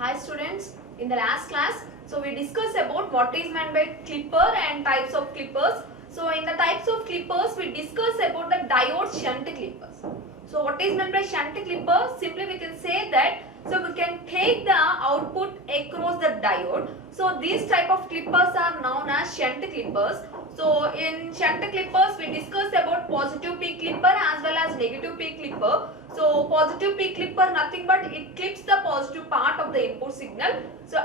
Hi students, in the last class, we discussed about what is meant by clipper and types of clippers. So in the types of clippers, we discussed about the diode shunt clippers. So what is meant by shunt clipper? Simply we can say that, we can take the output across the diode. So these type of clippers are known as shunt clippers. So in shunt clippers, we discussed about positive peak clipper as well as negative peak clipper. So positive peak clipper nothing but it clips the positive part of the input signal. So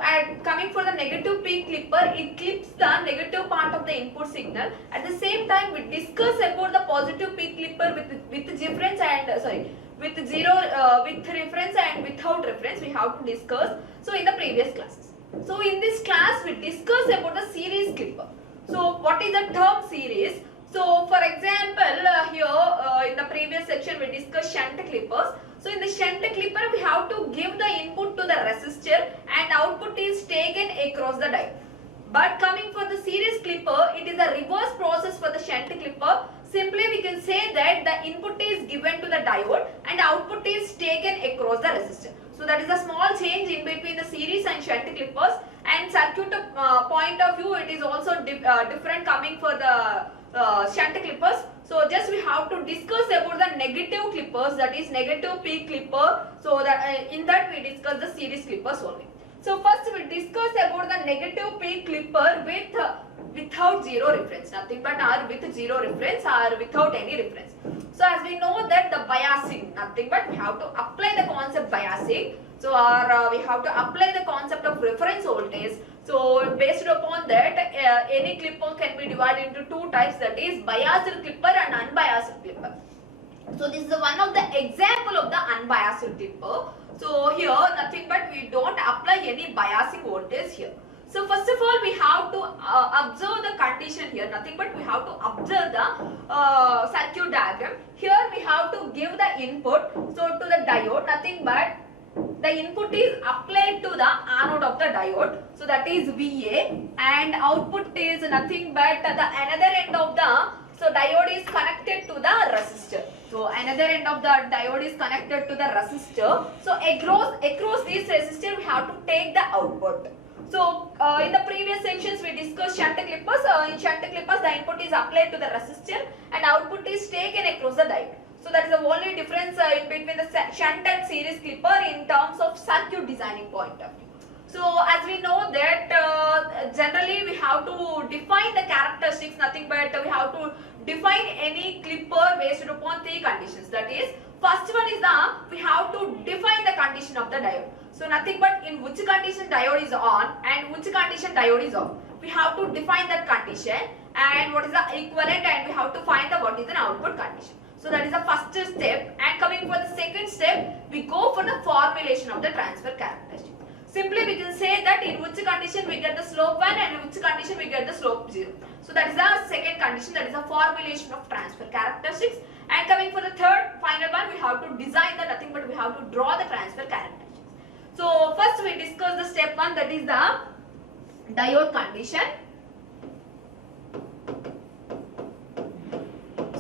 coming for the negative peak clipper, it clips the negative part of the input signal. At the same time, we discuss about the positive peak clipper with difference and with reference and without reference. We have to discuss. So in the previous classes. So in this class, we discuss about the series clipper. So what is the term series? So for example, here in the previous section we discussed shunt clippers. So in the shunt clipper we have to give the input to the resistor and output is taken across the diode. But coming for the series clipper, it is a reverse process for the shunt clipper. Simply we can say that the input is given to the diode and output is taken across the resistor. So that is a small change in between the series and shunt clippers, and circuit point of view it is also different coming for the shunt clippers. So just we have to discuss about the negative clippers, that is negative peak clipper. So that in that we discuss the series clippers only. So first we discuss about the negative peak clipper without zero reference, nothing but or with zero reference or without any reference. So as we know that the biasing, nothing but we have to apply the concept biasing. So we have to apply the concept of reference voltage. So based upon that, any clipper can be divided into two types, that is biased clipper and unbiased clipper. So this is one of the example of the unbiased clipper. So here nothing but we don't apply any biasing voltage here. So first of all we have to observe the condition here, nothing but we have to observe the circuit diagram. Here we have to give the input, so to the diode, nothing but the input is applied to the anode of the diode, so that is VA, and output is nothing but the another end of the, so diode is connected to the resistor. So another end of the diode is connected to the resistor. So across this resistor we have to take the output. So in the previous sections we discussed shunt clippers. In shunt clippers the input is applied to the resistor and output is taken across the diode. So that is the only difference in between the shunt and series clipper in terms of circuit designing point of view. So as we know that generally we have to define the characteristics, nothing but we have to define any clipper based upon three conditions. That is, first one is we have to define the condition of the diode. So nothing but in which condition diode is on and which condition diode is off. We have to define that condition and what is the equivalent, and we have to find the what is an output condition. So that is the first step, and coming for the second step, we go for the formulation of the transfer characteristic. Simply we can say that in which condition we get the slope 1 and in which condition we get the slope 0. So that is the second condition, that is the formulation of transfer characteristics. And coming for the third final one, we have to design the nothing but we have to draw the transfer characteristics. So first we discuss the step 1, that is the diode condition.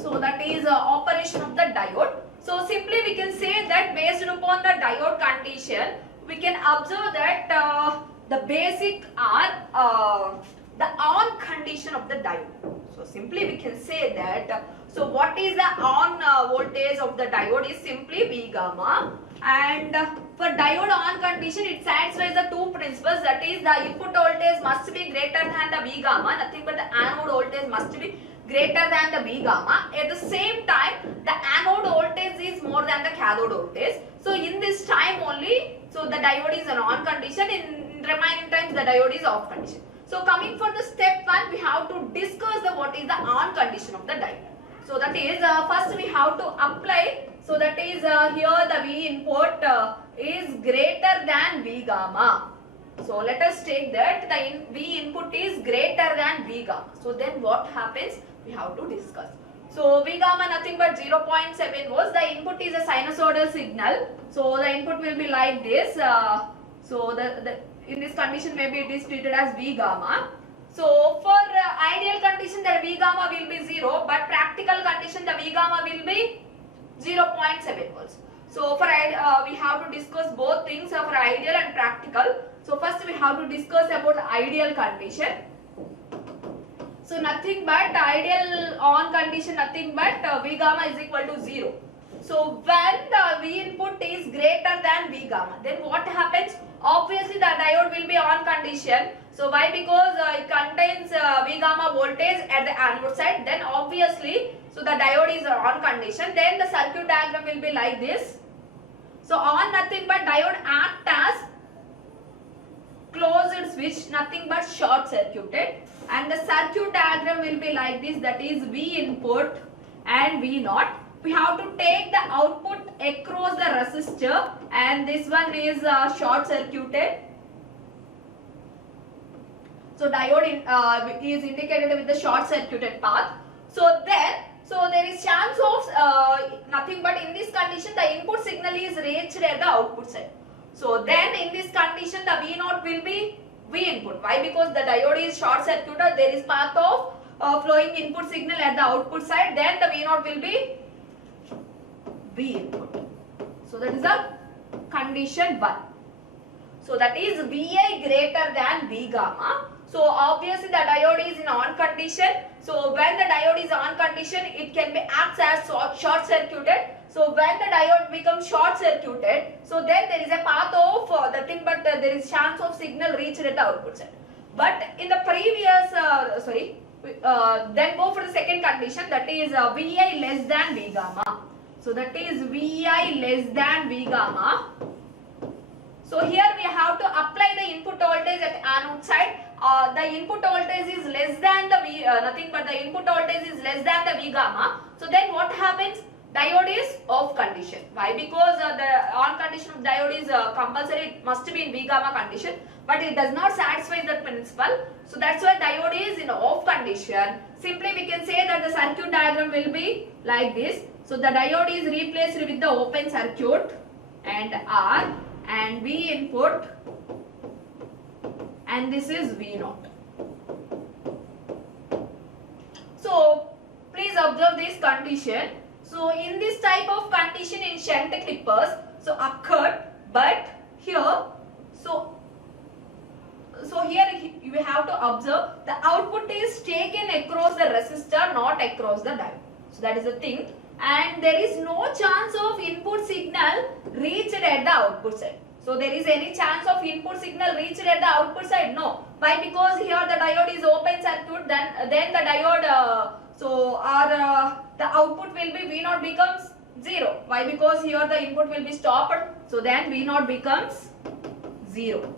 So that is operation of the diode. So simply we can say that based upon the diode condition, we can observe that the basic are the on condition of the diode. So simply we can say that, so what is the on voltage of the diode is simply V gamma, and for diode on condition it satisfies the two principles, that is the input voltage must be greater than the V gamma, nothing but the anode voltage must be greater than the V gamma. At the same time the anode voltage is more than the cathode voltage. So in this time only, so the diode is an on condition, in remaining times the diode is off condition. So coming for the step 1, we have to discuss the what is the on condition of the diode. So that is first we have to apply, so that is here the V input is greater than V gamma. So let us take that the V input is greater than V gamma. So then what happens, we have to discuss. So V gamma nothing but 0.7 volts. The input is a sinusoidal signal. So the input will be like this. So in this condition maybe it is treated as V gamma. So for ideal condition the V gamma will be 0, but practical condition the V gamma will be 0.7 volts. So for we have to discuss both things for ideal and practical. So first we have to discuss about the ideal condition. So nothing but ideal on condition, nothing but V gamma is equal to 0. So when the V input is greater than V gamma, then what happens? Obviously the diode will be on condition. So why? Because it contains V gamma voltage at the anode side. Then obviously, so the diode is on condition. Then the circuit diagram will be like this. So on nothing but diode act as closed switch, nothing but short circuited, and the circuit diagram will be like this, that is V input and V naught. We have to take the output across the resistor, and this one is short circuited. So diode is indicated with the short circuited path. So there is chance of nothing but in this condition the input signal is reached at the output side. So then in this condition the V naught will be V input. Why? Because the diode is short circuited, there is path of flowing input signal at the output side, then the V naught will be V input. So that is the condition 1. So that is Vi greater than V gamma. So obviously the diode is in on condition. So when the diode is on condition, it can be acts as short circuited. So when the diode becomes short circuited, so then there is a path of there is chance of signal reached at the output side. But in the previous then go for the second condition, that is Vi less than V gamma. So that is Vi less than V gamma. So here we have to apply the input voltage at anode side. The input voltage is less than the nothing but the input voltage is less than the V gamma. So then what happens? Diode is off condition. Why? Because the on condition of diode is compulsory, it must be in V gamma condition, but it does not satisfy that principle. So that's why diode is in off condition. Simply we can say that the circuit diagram will be like this. So the diode is replaced with the open circuit and R and V input, and this is V naught. So please observe this condition. So in this type of condition in shunt clippers, so occurred, but here, so here you have to observe the output is taken across the resistor, not across the diode. So that is the thing, and there is no chance of input signal reached at the output side. So there is any chance of input signal reached at the output side? No. Why? Because here the diode is open circuit, then the diode the output will be V naught becomes 0. Why? Because here the input will be stopped. So then V naught becomes 0.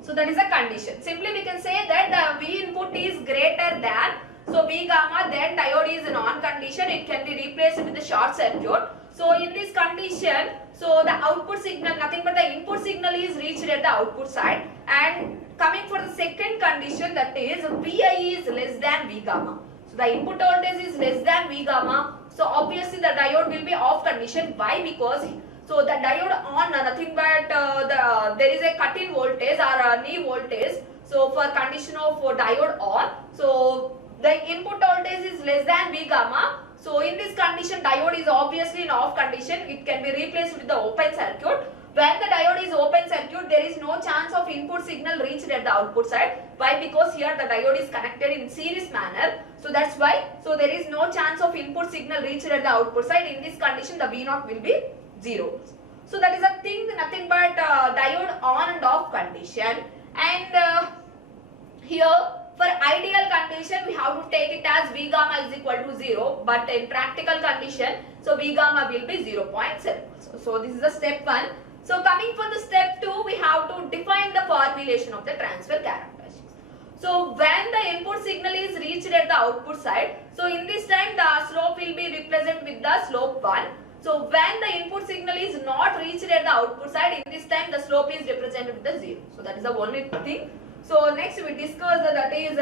So that is a condition. Simply we can say that the V input is greater than, so V gamma, then diode is in on condition, it can be replaced with the short circuit. So in this condition, so the output signal, nothing but the input signal is reached at the output side. And coming for the second condition, that is Vi is less than V gamma. So the input voltage is less than V gamma. So obviously the diode will be off condition. Why? Because so the diode on nothing but there is a cut-in voltage or a knee voltage. So for condition of diode on, so the input voltage is less than V gamma. So in this condition diode is obviously in off condition, it can be replaced with the open circuit. When the diode is open circuit, there is no chance of input signal reached at the output side. Why? Because here the diode is connected in series manner. So that's why, so there is no chance of input signal reached at the output side. In this condition the V naught will be 0. So that is a thing, nothing but diode on and off condition. And here for ideal condition we have to take it as V gamma is equal to 0, but in practical condition, so V gamma will be 0.7. So this is the step 1. So coming for the step 2, we have to define the formulation of the transfer characteristics. So when the input signal is reached at the output side, so in this time the slope will be represented with the slope 1. So when the input signal is not reached at the output side, in this time the slope is represented with the 0. So that is the only thing. So next we discuss that is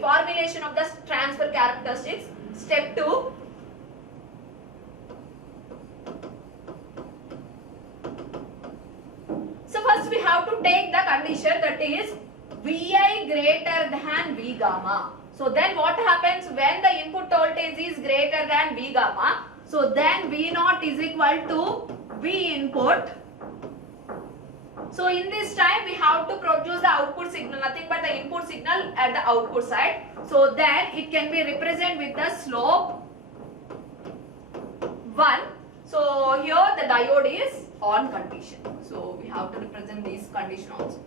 formulation of the transfer characteristics. Step 2. So first we have to take the condition, that is Vi greater than V gamma. So then what happens when the input voltage is greater than V gamma? So then V naught is equal to V input. So in this time we have to produce the output signal, nothing but the input signal at the output side. So then it can be represented with the slope 1. So here the diode is on condition. So we have to represent this condition also.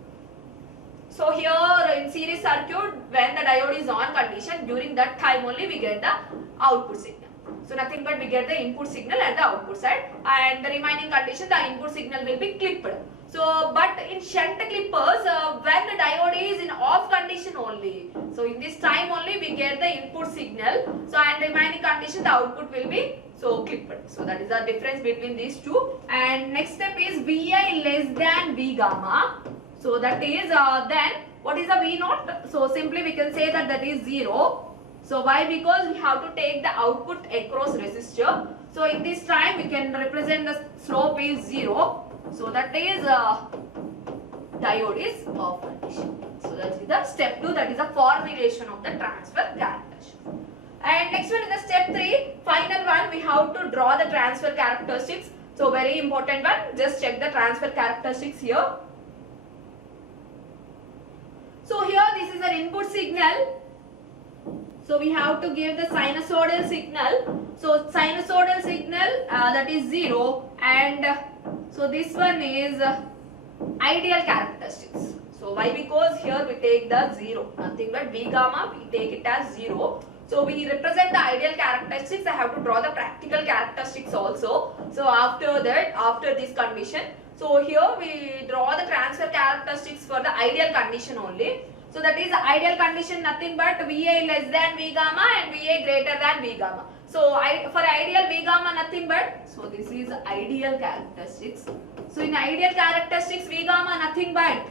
So here in series circuit, when the diode is on condition, during that time only we get the output signal. So nothing but we get the input signal at the output side, and the remaining condition the input signal will be clipped. So but in shunt clippers, when the diode is in off condition only, so in this time only we get the input signal. So and remaining condition the output will be so clipped. So that is the difference between these two. And next step is Vi less than V gamma. So that is then what is the V naught? So simply we can say that is 0. So why? Because we have to take the output across resistor. So in this time we can represent the slope is 0. So that is diode is off condition. So that is the step 2, that is the formulation of the transfer characteristics. And next one is the step 3, final one, we have to draw the transfer characteristics. So very important one, just check the transfer characteristics here. So here this is an input signal. So we have to give the sinusoidal signal. So sinusoidal signal that is 0, and so this one is ideal characteristics. So why? Because here we take the 0, nothing but V gamma, we take it as 0. So we represent the ideal characteristics. I have to draw the practical characteristics also. So after that, after this condition, so here we draw the transfer characteristics for the ideal condition only. So that is the ideal condition, nothing but Vi less than V gamma and Va greater than V gamma. So for ideal V gamma nothing but, so this is ideal characteristics. So in ideal characteristics V gamma nothing but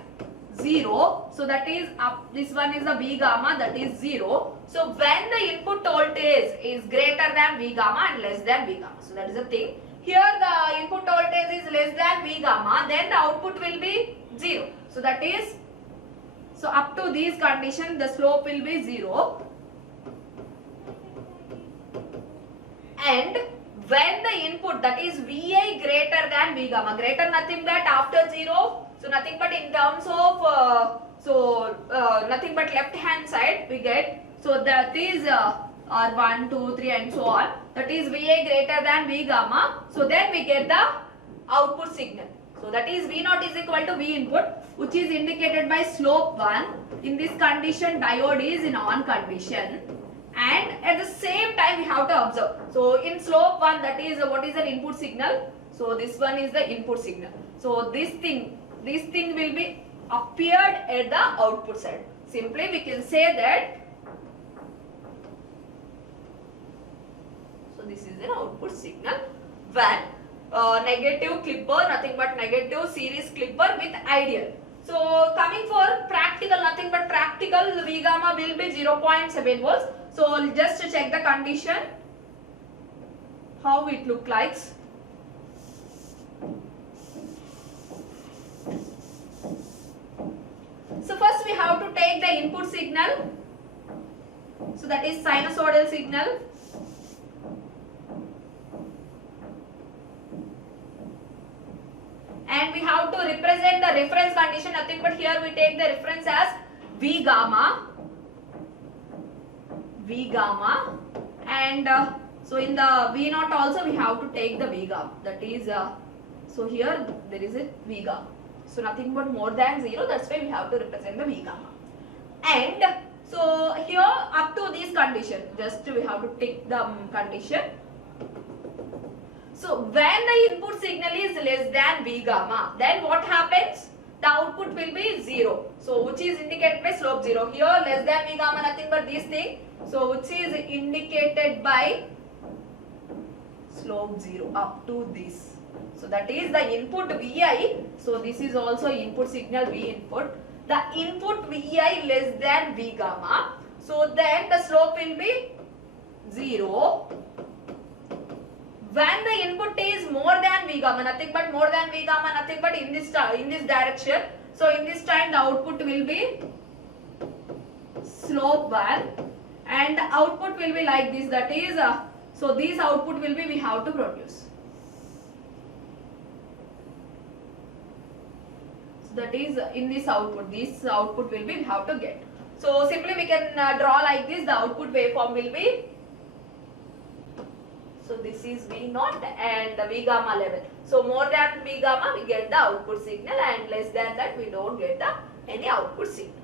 0. So that is this one is the V gamma, that is 0. So when the input voltage is greater than V gamma and less than V gamma, so that is the thing. Here the input voltage is less than V gamma, then the output will be 0. So that is, so up to these conditions the slope will be 0. And when the input, that is Vi greater than V gamma, greater nothing but after 0, so nothing but in terms of nothing but left hand side we get, so that is R1, 2, 3 and so on, that is Va greater than V gamma, so then we get the output signal. So that is V naught is equal to V input, which is indicated by slope 1. In this condition diode is in on condition, and at the same time we have to observe. So in slope 1, that is what is an input signal? So this one is the input signal. So this thing will be appeared at the output side. Simply we can say that, so this is an output signal when negative clipper, nothing but negative series clipper with ideal. So coming for practical, nothing but practical V gamma will be 0.7 volts. So just to check the condition, how it look like. So first we have to take the input signal. So that is sinusoidal signal. And we have to represent the reference condition, nothing but here we take the reference as V gamma, and so in the V naught also we have to take the V gamma, that is so here there is a V gamma, so nothing but more than 0, that's why we have to represent the V gamma. And so here up to this condition, just we have to take the condition. So when the input signal is less than V gamma, then what happens? The output will be 0. So which is indicated by slope 0. Here less than V gamma, nothing but this thing. So which is indicated by slope 0 up to this. So that is the input Vi. So this is also input signal V input. The input Vi less than V gamma. So then the slope will be 0. When the input is more than V gamma, nothing but more than V gamma, nothing but in this direction. So in this time the output will be slope 1, and the output will be like this, that is So this output will be we have to produce. So that is in this output will be we have to get. So simply we can draw like this. The output waveform will be. So this is V naught and the V gamma level. So more than V gamma we get the output signal, and less than that we don't get any output signal.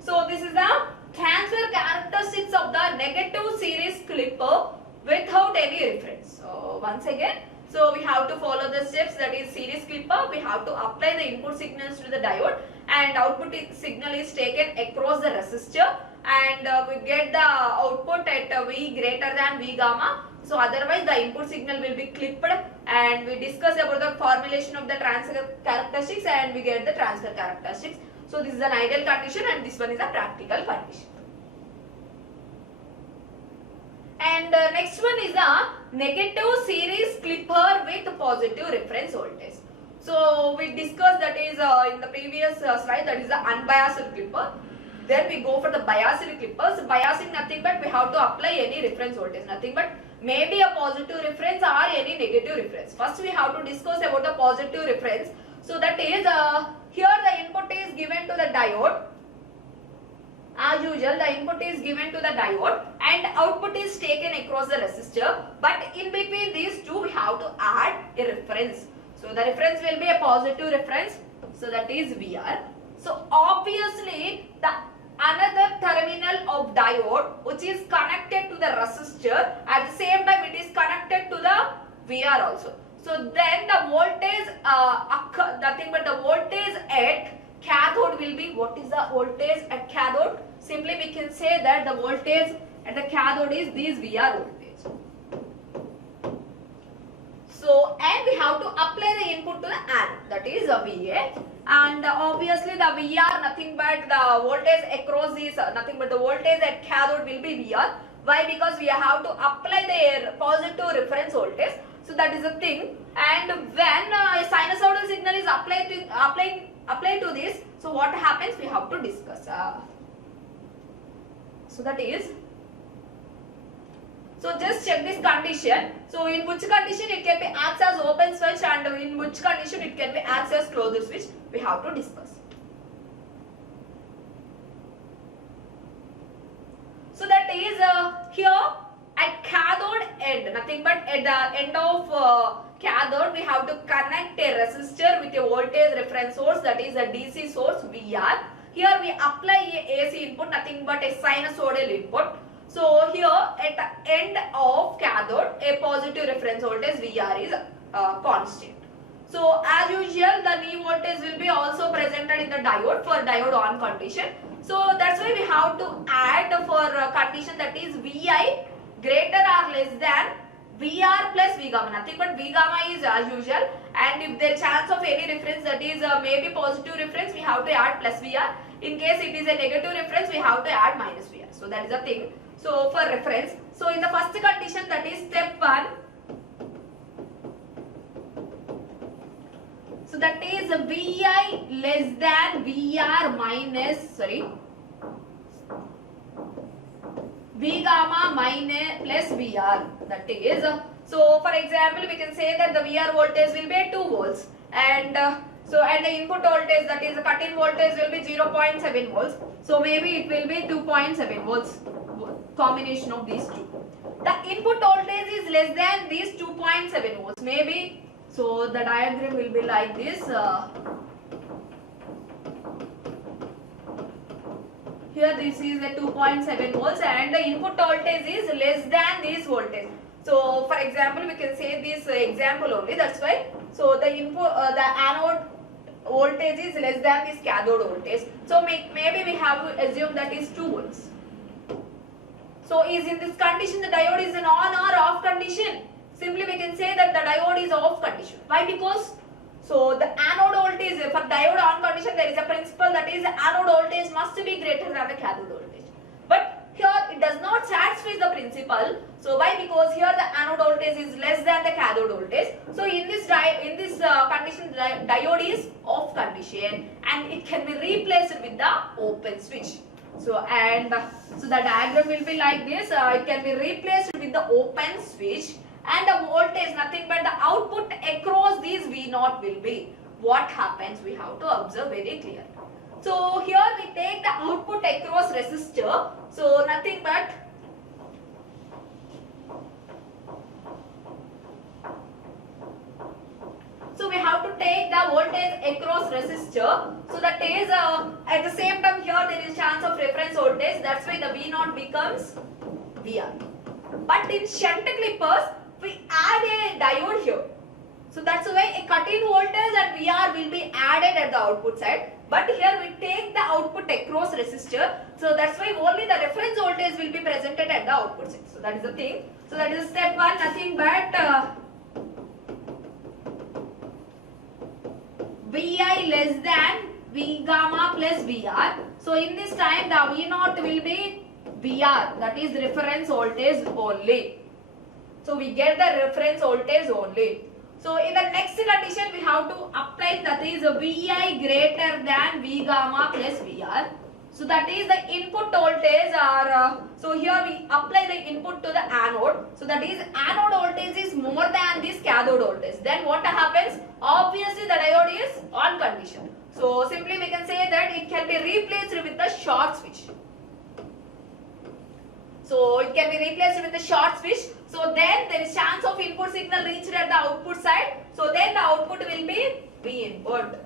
So this is the transfer characteristics of the negative series clipper without any reference. So once again, so we have to follow the steps, that is series clipper. We have to apply the input signals to the diode, and output signal is taken across the resistor, and we get the output at V greater than V gamma. So otherwise the input signal will be clipped, and we discuss about the formulation of the transfer characteristics, and we get the transfer characteristics. So this is an ideal condition, and this one is a practical condition. And next one is a negative series clipper with positive reference voltage. So we discussed, that is in the previous slide, that is the unbiased clipper. Then we go for the biased clippers. Biasing nothing but we have to apply any reference voltage, nothing but maybe a positive reference or any negative reference. First we have to discuss about the positive reference. So that is here the input is given to the diode. As usual, the input is given to the diode and output is taken across the resistor. But in between these two, we have to add a reference. So the reference will be a positive reference. So that is VR. So obviously the another terminal of diode which is connected to the resistor, at the same time it is connected to the VR also. So then the voltage nothing but the voltage at cathode will be, what is the voltage at cathode? Simply we can say that the voltage at the cathode is this VR voltage. So and we have to apply the input to the anode, that is a VA, and obviously the VR nothing but the voltage across this nothing but the voltage at cathode will be VR. Why? Because we have to apply the positive reference voltage. So that is the thing. And when a sinusoidal signal is applied to this, so what happens we have to discuss. So that is. So just check this condition. So in which condition it can be acts as open switch, and in which condition it can be acts as closed switch, we have to discuss. So that is here at cathode end, nothing but at the end of cathode we have to connect a resistor with a voltage reference source, that is a DC source VR. Here we apply a AC input, nothing but a sinusoidal input. So here at the end of cathode a positive reference voltage VR is constant. So as usual the knee voltage will be also presented in the diode for diode on condition. So that's why we have to add for condition, that is VI greater or less than VR plus V gamma, nothing but V gamma is as usual, and if there is chance of any reference, that is maybe positive reference, we have to add plus VR. In case it is a negative reference, we have to add minus VR. So that is the thing. So for reference, so in the first condition, that is step 1. So that is VI less than VR minus, V gamma minus plus VR, that is. So for example, we can say that the VR voltage will be 2 volts, and and the input voltage, that is the cut-in voltage, will be 0.7 volts. So maybe it will be 2.7 volts, combination of these two. The input voltage is less than these 2.7 volts, maybe. So the diagram will be like this. Here this is a 2.7 volts and the input voltage is less than this voltage. So for example, we can say this example only, that's why. So the input, the anode voltage is less than this cathode voltage. So maybe we have to assume that is 2 volts. So is in this condition the diode is an on or off condition? Simply we can say that the diode is off condition. Why? Because so the anode voltage, for diode on condition there is a principle, that is the anode voltage must be greater than the cathode voltage. But here it does not satisfy the principle. So why? Because here the anode voltage is less than the cathode voltage. So in this condition the diode is off condition and it can be replaced with the open switch. So the diagram will be like this. It can be replaced with the open switch, and the voltage nothing but the output across these V0 will be. What happens? We have to observe very clearly. So here we take the output across resistor. So nothing but so we have to take the voltage across resistor. So that is at the same time here there is chance of reference voltage. That's why the V0 becomes VR. But in shunt clippers we add a diode here. So that's why a cut-in voltage and VR will be added at the output side. But here we take the output across resistor. So that's why only the reference voltage will be presented at the output side. So that is the thing. So that is step 1, nothing but Vi less than V gamma plus VR. So in this time the V0 will be VR, that is reference voltage only. So we get the reference voltage only. So in the next condition we have to apply, that is Vi greater than V gamma plus VR. So that is the input voltage or so here we apply the input to the anode. So that is anode voltage is more than this cathode voltage. Then what happens? Obviously the diode is on condition. So simply we can say that it can be replaced with the short switch. So it can be replaced with the short switch. So then there is chance of input signal reached at the output side. So then the output will be V input.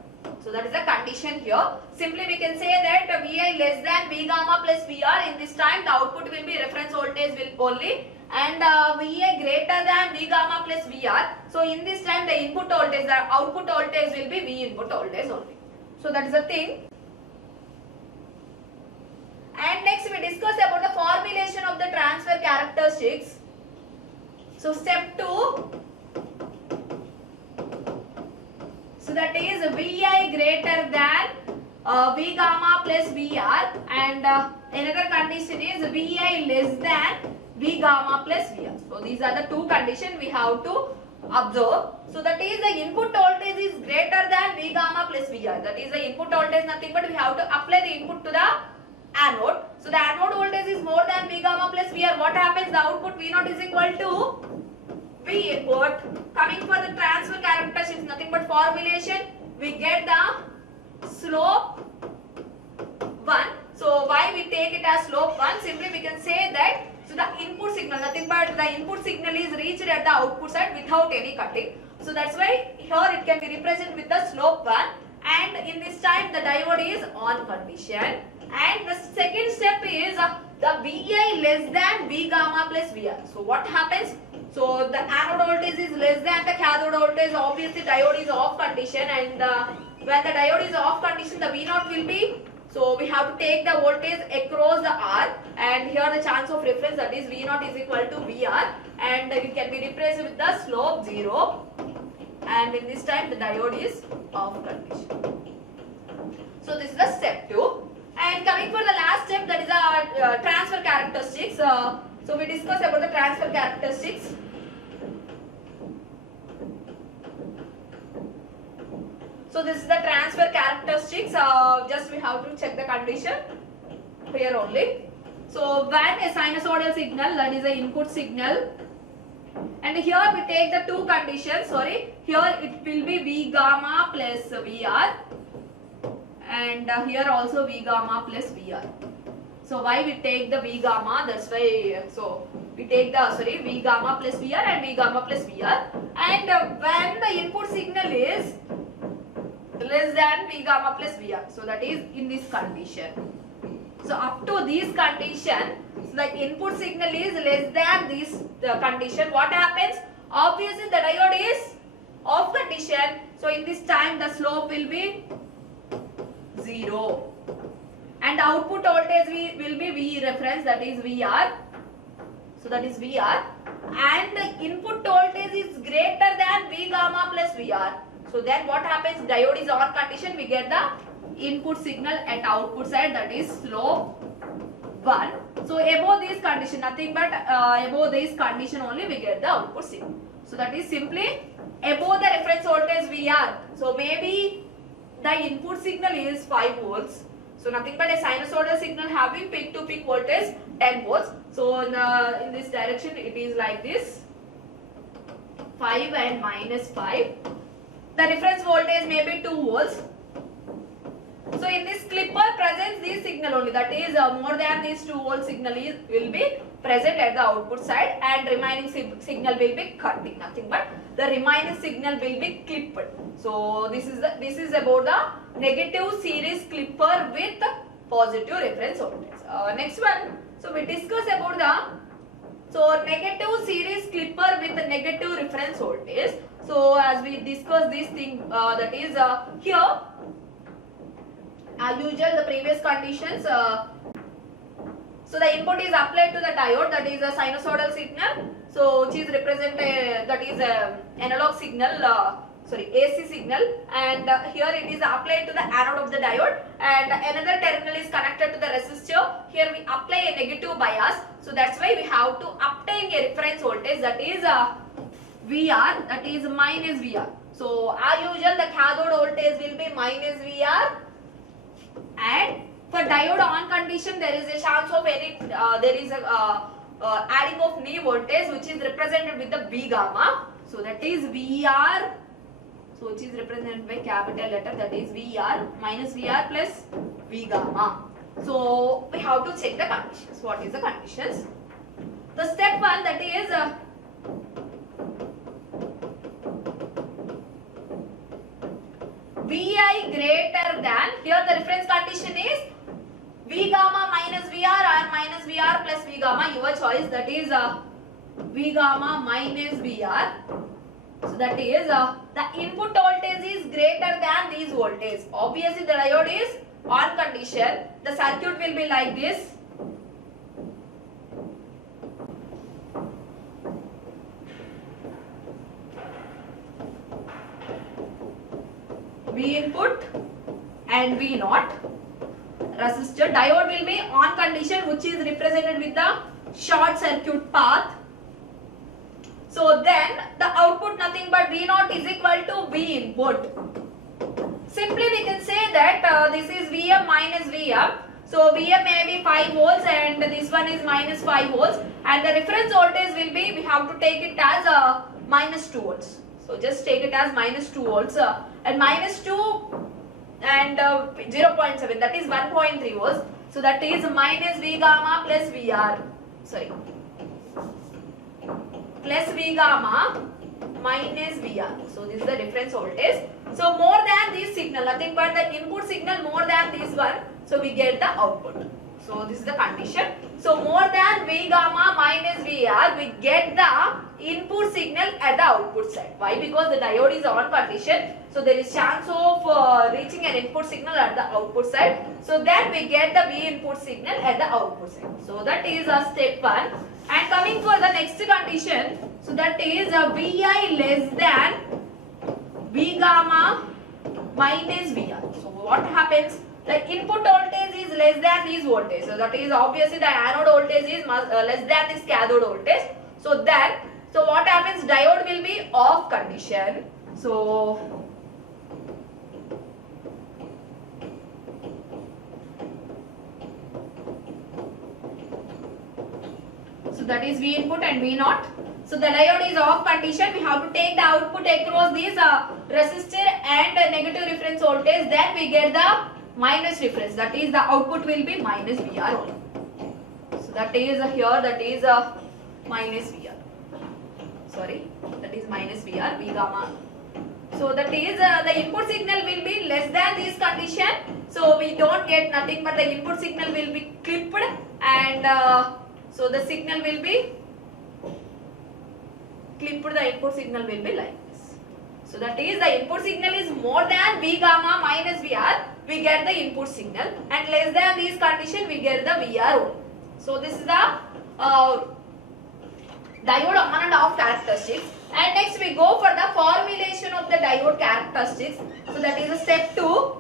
So that is the condition here. Simply we can say that Vi less than V gamma plus VR. In this time the output will be reference voltage will only, and Vi greater than V gamma plus VR. So in this time the input voltage, the output voltage will be V input voltage only. So that is the thing. And next we discuss about the formulation of the transfer characteristics. So step 2. So that is Vi greater than V gamma plus VR, and another condition is Vi less than V gamma plus VR. So these are the two conditions we have to observe. So that is the input voltage is greater than V gamma plus VR. That is the input voltage nothing but we have to apply the input to the anode. So the anode voltage is more than V gamma plus VR. What happens? The output V0 is equal to V input. Coming for the transfer characteristics, nothing but formulation. We get the slope 1. So why we take it as slope 1? Simply we can say that so the input signal, nothing but the input signal is reached at the output side without any cutting. So that's why here it can be represented with the slope 1, and in this time the diode is on condition. And the second step is the Vi less than V gamma plus VR. So what happens? So the anode voltage is less than the cathode voltage. Obviously diode is off condition, and when the diode is off condition the V0 will be. So we have to take the voltage across the R, and here the chance of reference, that is V0 is equal to VR, and it can be replaced with the slope 0, and in this time the diode is off condition. So this is the step 2. And coming for the last step, that is our transfer characteristics. So we discuss about the transfer characteristics. So this is the transfer characteristics. Just we have to check the condition here only. So when a sinusoidal signal, that is the input signal, and here we take the two conditions. Sorry, here it will be V gamma plus VR, and here also V gamma plus VR. So why we take the V gamma? That's why. So we take the V gamma plus VR and V gamma plus VR, and when the input signal is less than V gamma plus VR, so that is in this condition. So up to this condition, so the input signal is less than this condition. What happens? Obviously the diode is off condition. So in this time the slope will be 0, and output voltage will be V reference, that is VR. So that is VR, and the input voltage is greater than V gamma plus VR. So then what happens? Diode is on condition. We get the input signal at output side, that is slope 1. So above this condition, nothing but above this condition only we get the output signal. So that is simply above the reference voltage VR. So maybe the input signal is 5 volts. So nothing but a sinusoidal signal having peak to peak voltage 10 volts. So in this direction it is like this, 5 and minus 5. The reference voltage may be 2 volts. So in this clipper presents this signal only, that is more than this 2 volt signal will be present at the output side, and remaining signal will be cutting, nothing but the remaining signal will be clipped. So this is about the negative series clipper with positive reference voltage. Next one, so we discuss about the negative series clipper with the negative reference voltage. So as we discuss this thing, that is here as usual the previous conditions. So the input is applied to the diode, that is a sinusoidal signal, so which is represented, that is a analog signal, AC signal, and here it is applied to the anode of the diode, and another terminal is connected to the resistor. Here we apply a negative bias, so that's why we have to obtain a reference voltage, that is VR, that is minus VR. So as usual the cathode voltage will be minus VR, and for diode on condition there is a chance of adding of knee voltage, which is represented with the V gamma. So that is VR, so which is represented by capital letter, that is VR, minus VR plus V gamma. So we have to check the conditions. What is the conditions? The step 1, that is Vi greater than, here the reference condition is V gamma minus VR or minus VR plus V gamma, your choice, that is V gamma minus VR. So that is the input voltage is greater than these voltage. Obviously the diode is on condition, the circuit will be like this. V input and V naught. Resistor, diode will be on condition, which is represented with the short circuit path. So then the output nothing but V naught is equal to V input. Simply we can say that this is Vm minus Vm. So Vm may be 5 volts and this one is minus 5 volts, and the reference voltage will be, we have to take it as minus 2 volts. So just take it as minus 2 volts and minus 2 and 0.7, that is 1.3 volts. So that is minus V gamma plus VR, plus V gamma minus VR. So this is the reference voltage. So more than this signal, nothing but the input signal more than this one, so we get the output. So this is the condition. So more than V gamma minus VR, we get the input signal at the output side. Why? Because the diode is on condition, so there is chance of reaching an input signal at the output side. So then we get the V input signal at the output side. So that is step 1. And coming for the next condition, so that is Vi less than V gamma minus VR. So what happens? The input voltage is less than this voltage. So that is obviously the anode voltage is less than this cathode voltage. So then, so what happens? Diode will be off condition. So that is V input and V naught. So the diode is off condition. We have to take the output across this resistor and negative reference voltage. Then we get the minus reference. That is the output will be minus VR only. So that is here. That is minus VR. That is minus VR, V gamma. So that is the input signal will be less than this condition. So we don't get nothing but the input signal will be clipped, and so the signal will be clipped, the input signal will be like this. So that is the input signal is more than V gamma minus VR, we get the input signal, and less than this condition we get the VR only. So this is the diode on and off characteristics. And next we go for the formulation of the diode characteristics. So that is a step 2.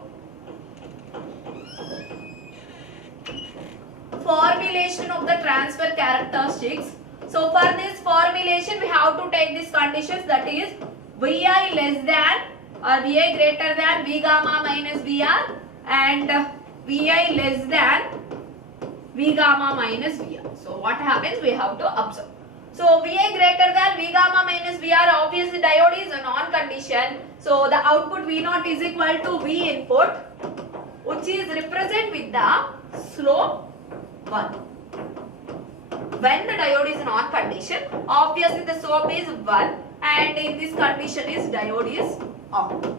Formulation of the transfer characteristics. So for this formulation we have to take these conditions, that is Vi less than or Vi greater than V gamma minus VR, and Vi less than V gamma minus Vr. So what happens? We have to observe. So Vi greater than V gamma minus Vr, obviously diode is a non-condition. So the output V0 is equal to V input, which is represented with the slope 1. When the diode is non-condition, obviously the slope is 1, and in this condition is diode is on.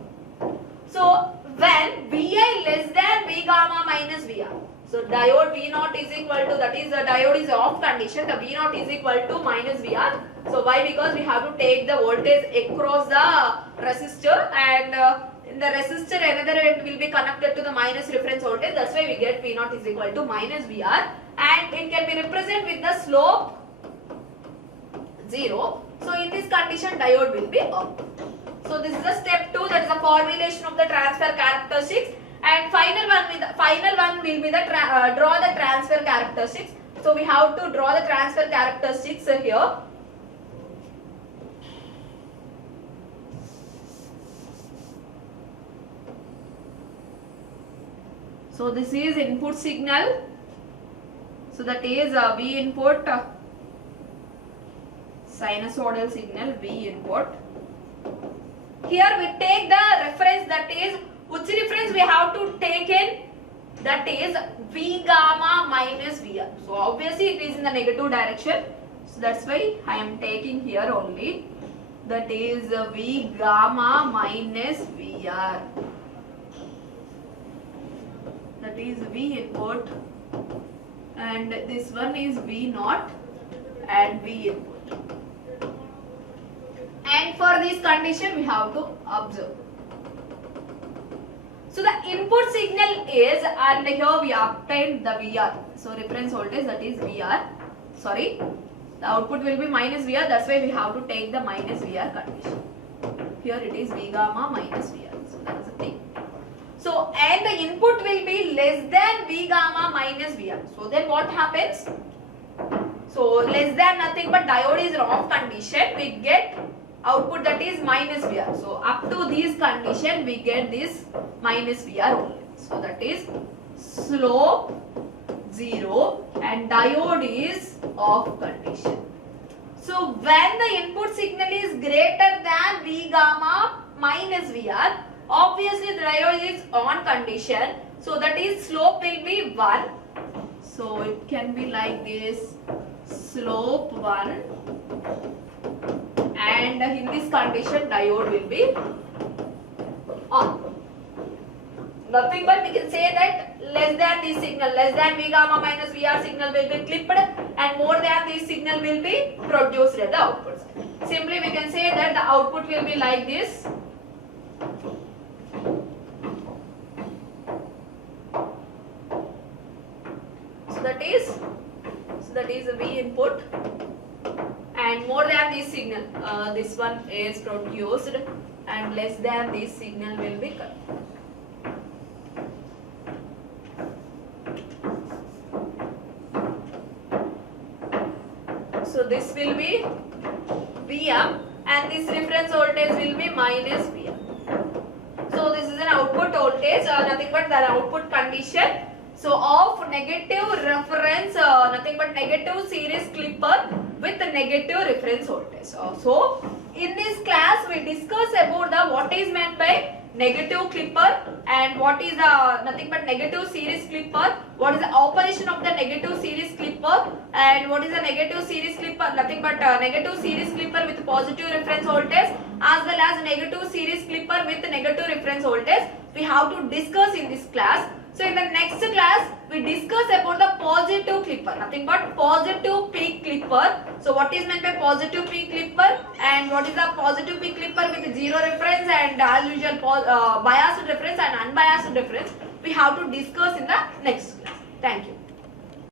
So when Vi less than V gamma minus Vr, so diode V0 is equal to, that is the diode is off condition, the V0 is equal to minus Vr. So why? Because we have to take the voltage across the resistor, and in the resistor another end will be connected to the minus reference voltage. That's why we get V0 is equal to minus Vr, and it can be represented with the slope 0. So in this condition diode will be off. So this is the step 2, that is the formulation of the transfer characteristics, and final one will be the draw the transfer characteristics. So we have to draw the transfer characteristics here. So this is input signal. So that is V input, sinusoidal signal V input. Here we take the reference, that is which reference we have to take in, that is V gamma minus Vr. So obviously it is in the negative direction. So that's why I am taking here only, that is V gamma minus Vr. That is V input, and this one is V0 and V input. And for this condition we have to observe. So the input signal is, and here we obtained the Vr. So reference voltage, that is Vr. Sorry, the output will be minus Vr. That's why we have to take the minus Vr condition. Here it is V gamma minus Vr. So that is the thing. So and the input will be less than V gamma minus Vr. So then what happens? So less than nothing but diode is off condition, we get output, that is minus Vr. So up to this condition we get this minus Vr only. So that is slope 0 and diode is off condition. So when the input signal is greater than V gamma minus Vr, obviously the diode is on condition. So that is slope will be 1. So it can be like this, slope 1. And in this condition diode will be on. Nothing but we can say that less than this signal, less than V gamma minus Vr signal will be clipped, and more than this signal will be produced at the output side. Simply we can say that the output will be like this. So that is a V input, and more than this signal, this one is produced, and less than this signal will be cut. So this will be Vm, and this reference voltage will be minus Vm. So this is an output voltage, nothing but the output condition. So of negative reference, nothing but negative series clipper with negative reference voltage. So in this class we discuss about the what is meant by negative clipper, and what is the nothing but negative series clipper, what is the operation of the negative series clipper, and what is the negative series clipper, nothing but negative series clipper with positive reference voltage, as well as negative series clipper with negative reference voltage. We have to discuss in this class. So in the next class we discuss about the positive clipper, nothing but positive peak clipper. So what is meant by positive peak clipper, and what is the positive peak clipper with zero reference, and as usual biased reference and unbiased reference, we have to discuss in the next class. Thank you.